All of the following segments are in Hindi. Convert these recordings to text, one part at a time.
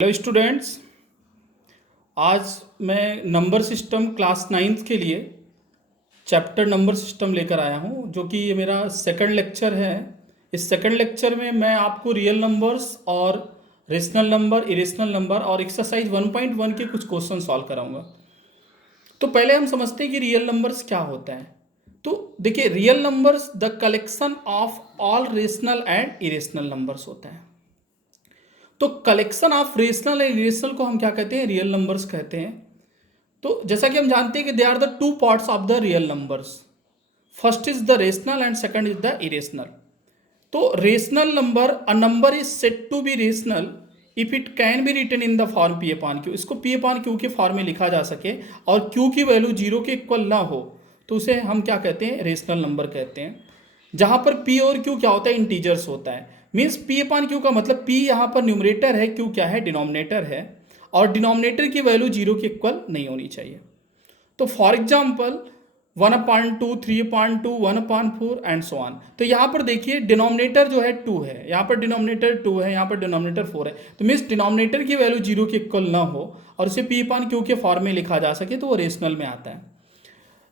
Hello students. आज मैं नंबर सिस्टम क्लास 9th के लिए चैप्टर नंबर सिस्टम लेकर आया हूँ, जो कि ये मेरा सेकंड लेक्चर है। इस सेकंड लेक्चर में मैं आपको रियल नंबर्स और रेशनल नंबर, इरेशनल नंबर और एक्सरसाइज 1.1 के कुछ क्वेश्चन सॉल्व कराऊंगा। तो पहले हम समझते हैं कि रियल नंबर्स क्या होता है। तो देखिए, real numbers the collection of all rational and irrational numbers होता है। तो collection of rational and irrational को हम क्या कहते हैं? रियल नंबर्स कहते हैं। तो जैसा कि हम जानते हैं कि they are the two parts of the real numbers. First is the rational and second is the irrational. तो rational number, a number is said to be rational if it can be written in the form P upon Q. इसको पी अपॉन क्यू के फॉर्म में लिखा जा सके और क्यू की वैल्यू जीरो के इक्वल ना हो तो उसे हम क्या कहते हैं? रेशनल नंबर कहते हैं। जहां पर पी और क्यू क्या होता है? इंटीजर्स होता है। मीन्स पी अपॉन क्यू का मतलब पी यहाँ पर न्यूमरेटर है, क्यू क्या है? डिनोमिनेटर है। और डिनोमिनेटर की वैल्यू जीरो के इक्वल नहीं होनी चाहिए। तो for example 1/2, 3/2, 1/4 and so on. तो यहाँ पर देखिए, डिनोमिनेटर जो है 2 है, यहाँ पर डिनोमिनेटर 2 है, यहाँ पर डिनोमिनेटर 4 है। तो मीन्स डिनोमिनेटर की वैल्यू जीरो के इक्वल ना हो और उसे पी अपॉन क्यू के फॉर्म में लिखा जा सके तो वो रेशनल में आता है।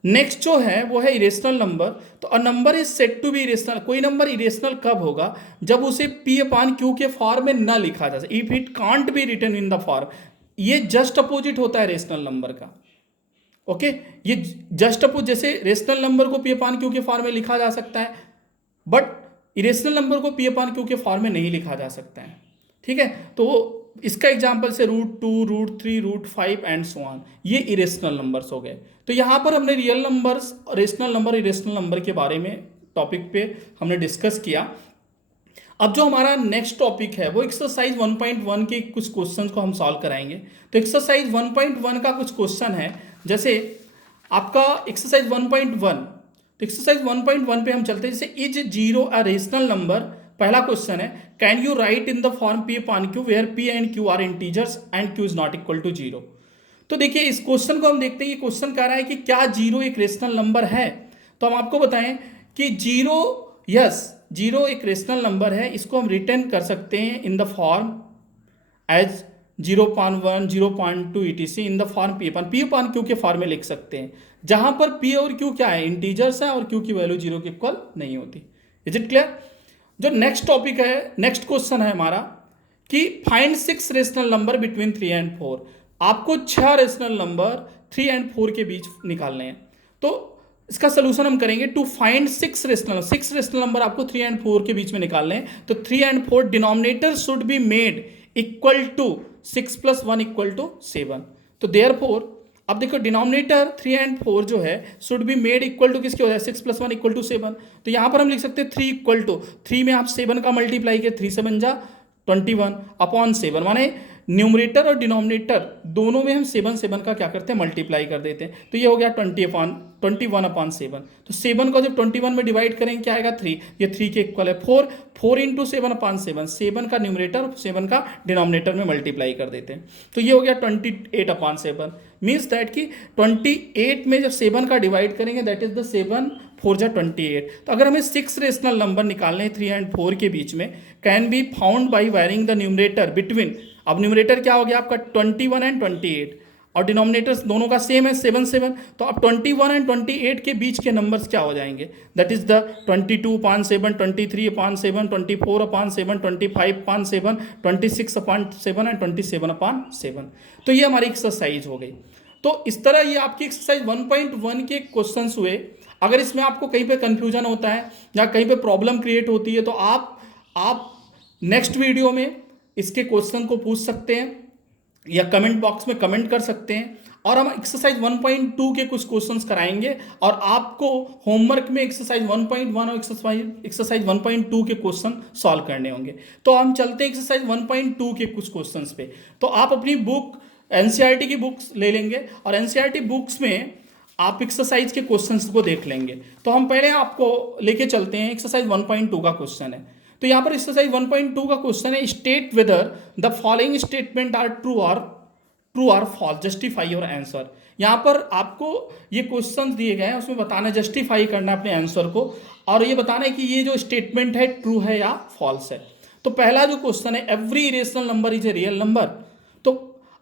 नेक्स्ट जो है वो है इरेशनल नंबर। तो a number is said to be irrational. कोई नंबर इरेशनल कब होगा? जब उसे पी अपॉन क्यू के फॉर्म में ना लिखा जा सके। If it can't be written in the form. ये जस्ट अपोजिट होता है रेशनल नंबर का। ओके, ये जस्ट अपोज, जैसे रेशनल नंबर को पी अपॉन क्यू के फॉर्म में लिखा जा सकता है, बट इरेशनल नंबर को पी अपॉन क्यू के फॉर्म में नहीं लिखा जा सकता है। ठीक है, तो इसका एग्जाम्पल से √2, √3, √5 एंड सो ऑन, ये इरेशनल नंबर्स हो गए। तो यहाँ पर हमने real numbers, rational number, irrational number के बारे में टॉपिक पे हमने डिस्कस किया। अब जो हमारा नेक्स्ट टॉपिक है वो एक्सरसाइज 1.1 के कुछ क्वेश्चंस को हम सॉल्व कराएंगे। तो एक्सरसाइज 1.1 का कुछ क्वेश्चन है, जैसे आपका एक्सरसाइज 1.1। तो एक्सरसाइज 1.1 पे हम चलते हैं। जैसे is zero a rational number. पहला क्वेश्चन है, can you write in the form P upon q where p and q are integers and q is not equal to zero. तो देखिए, इस क्वेश्चन को हम देखते हैं। ये क्वेश्चन कह रहा है कि क्या जीरो एक रेशनल नंबर है? तो हम आपको बताएं कि जीरो, यस, जीरो एक रेशनल नंबर है। इसको हम रिटर्न कर सकते हैं in the form as 0.1, 0.2 etc in the form P upon Q के फॉर्म में लिख सकते हैं, जहां पर पी और क्यू क्या है? इंटीजर्स है और क्यू की वैल्यू जीरो के इक्वल नहीं होती। Is it clear? जो नेक्स्ट टॉपिक है, नेक्स्ट क्वेश्चन है हमारा कि find 6 rational number between 3 and 4। आपको 6 रेशनल नंबर 3 एंड 4 के बीच निकालने हैं। तो इसका सोल्यूशन हम करेंगे टू फाइंड 6 रेशनल नंबर आपको 3 एंड 4 के बीच में निकालने हैं। तो 3 and 4 denominator should be made equal to 6 + 1 = 7। तो देयरफॉर अब देखो, डिनोमिनेटर 3 एंड 4 जो है should be made equal to किसके हो जाए? 6 + 1 = 7। तो यहां पर हम लिख सकते हैं 3 इक्वल टू 3 में आप 7 का मल्टीप्लाई किया, 3 7 जा 21 अपॉन 7, माने न्यूमरेटर और डिनोमिनेटर दोनों में हम 7 का क्या करते हैं? मल्टीप्लाई कर देते हैं। तो ये हो गया 21/7। तो 7 को जब 21 में डिवाइड करेंगे क्या आएगा? 3। ये 3 के इक्वल है। 4 × 7/7, 7 का न्यूमरेटर और 7 का डिनोमिनेटर में मल्टीप्लाई कर देते हैं। तो ये हो गया 28/7। मीन्स दैट कि 28 में जब 7 का डिवाइड करेंगे, दैट इज द 7 4 जा 28। तो अगर हमें 6 रेशनल नंबर निकालने हैं 3 एंड 4 के बीच में, can be found by wiring the numerator between. अब न्यूमरेटर क्या हो गया आपका? 21 एंड 28 और डिनोमिनेटर्स दोनों का सेम है 7 7। तो अब 21 एंड 28 के बीच के नंबर्स क्या हो जाएंगे? That is the 22/7, 23/7, 24/7, 25/7, 26/7 and 27/7। तो ये हमारी एक्सरसाइज हो गई। तो इस तरह ये आपकी एक्सरसाइज 1.1 के क्वेश्चंस हुए। अगर इसमें आपको कहीं पे कंफ्यूजन होता है या कहीं पे प्रॉब्लम क्रिएट होती है तो आप नेक्स्ट वीडियो में इसके क्वेश्चन को पूछ सकते हैं या कमेंट बॉक्स में कमेंट कर सकते हैं, और हम एक्सरसाइज 1.2 के कुछ क्वेश्चंस कराएंगे और आपको होमवर्क में एक्सरसाइज 1.1 और एक्सरसाइज 1.2 के क्वेश्चन सॉल्व करने होंगे। तो हम चलते हैं एक्सरसाइज 1.2 के कुछ क्वेश्चंस पे। तो आप अपनी बुक एनसीईआरटी की बुक्स ले लेंगे और एनसीईआरटी बुक्स में आप एक्सरसाइज के क्वेश्चंस को देख लेंगे। तो हम पहले आपको लेके चलते हैं, एक्सरसाइज 1.2 का क्वेश्चन है। तो यहाँ पर एक्सरसाइज 1.2 का क्वेश्चन है, state whether the following statement are true और फॉल्स, जस्टिफाई योर आंसर। यहाँ पर आपको ये क्वेश्चन दिए गए हैं, उसमें बताना, जस्टिफाई करना अपने आंसर को और ये बताना है कि ये जो स्टेटमेंट है ट्रू है या फॉल्स है। तो पहला जो क्वेश्चन है, every irrational number is a real number.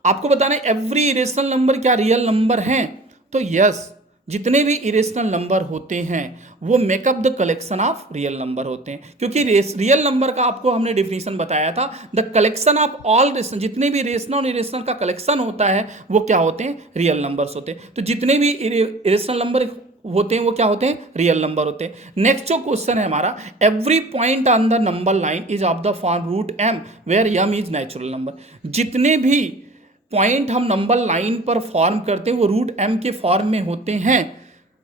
आपको बताना है एवरी इरेशनल नंबर क्या रियल नंबर हैं, तो यस, जितने भी इरेशनल नंबर होते हैं वो makeup the collection of real number होते हैं, क्योंकि रियल नंबर का आपको हमने डिफिनीशन बताया था, the collection of all rational, जितने भी रेशनल और इरेशनल का कलेक्शन होता है वो क्या होते हैं, रियल नंबर्स होते हैं। तो जितने भी इरेशनल नंबर होते हैं वो क्या होते हैं, रियल नंबर होते हैं। नेक्स्ट जो क्वेश्चन है हमारा, every point on the number line is of the form root M where M is natural number. जितने भी पॉइंट हम नंबर लाइन पर फॉर्म करते हैं वो रूट एम के फॉर्म में होते हैं।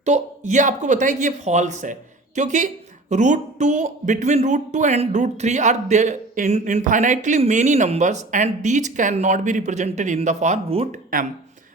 तो ये आपको बताएं कि ये फॉल्स है, क्योंकि root 2 between root 2 and root 3 are infinitely many numbers and these can not be represented in the form root M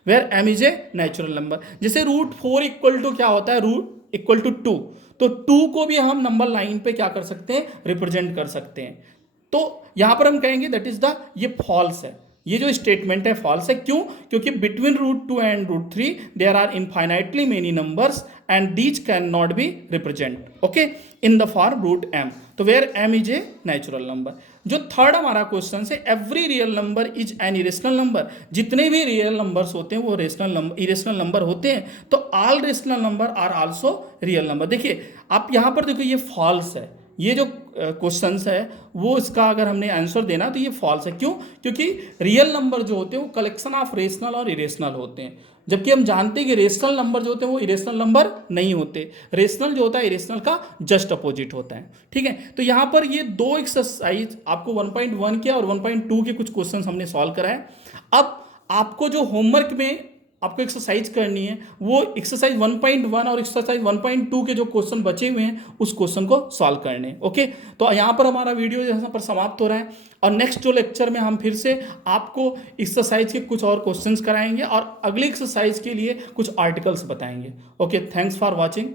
where M is a natural number. जैसे रूट 4 इक्वल टू क्या होता है, रूट इक्वल टू 2, तो 2 को भी हम नंबर लाइन पे क्या कर सकते हैं, रिप्रेजेंट कर सकते हैं। तो यहां पर हम कहेंगे दैट इज द, ये फॉल्स है, ये जो स्टेटमेंट है फॉल्स है। क्यों? क्योंकि between root 2 and root 3 there are infinitely many numbers and these can not be represent okay in the form root M, तो where M is a natural number. जो थर्ड हमारा क्वेश्चन है, every real number is an irrational number. जितने भी रियल नंबर्स होते हैं वो रेशनल नंबर, इरेशनल नंबर होते हैं, तो all rational number are also real number. देखिए आप यहां पर देखो, ये फॉल्स है, ये जो क्वेश्चंस है वो इसका अगर हमने आंसर देना तो ये फॉल्स है। क्यों? क्योंकि रियल नंबर जो होते हैं वो कलेक्शन ऑफ रेशनल और इरेशनल होते हैं, जबकि हम जानते हैं कि रेशनल नंबर जो होते हैं वो इरेशनल नंबर नहीं होते। रेशनल जो होता है इरेशनल का जस्ट अपोजिट होता है, ठीक है। तो यहाँ पर ये दो एक्सरसाइज आपको 1.1 के और 1.2 के कुछ क्वेश्चन हमने सॉल्व कराए। अब आपको जो होमवर्क में आपको एक्सरसाइज करनी है वो एक्सरसाइज 1.1 और एक्सरसाइज 1.2 के जो क्वेश्चन बचे हुए हैं उस क्वेश्चन को सॉल्व करने हैं ओके। तो यहाँ पर हमारा वीडियो यहाँ पर समाप्त हो रहा है, और नेक्स्ट जो लेक्चर में हम फिर से आपको एक्सरसाइज के कुछ और क्वेश्चंस कराएंगे और अगली एक्सरसाइज के लिए कुछ आर्टिकल्स बताएंगे ओके। Thanks for watching.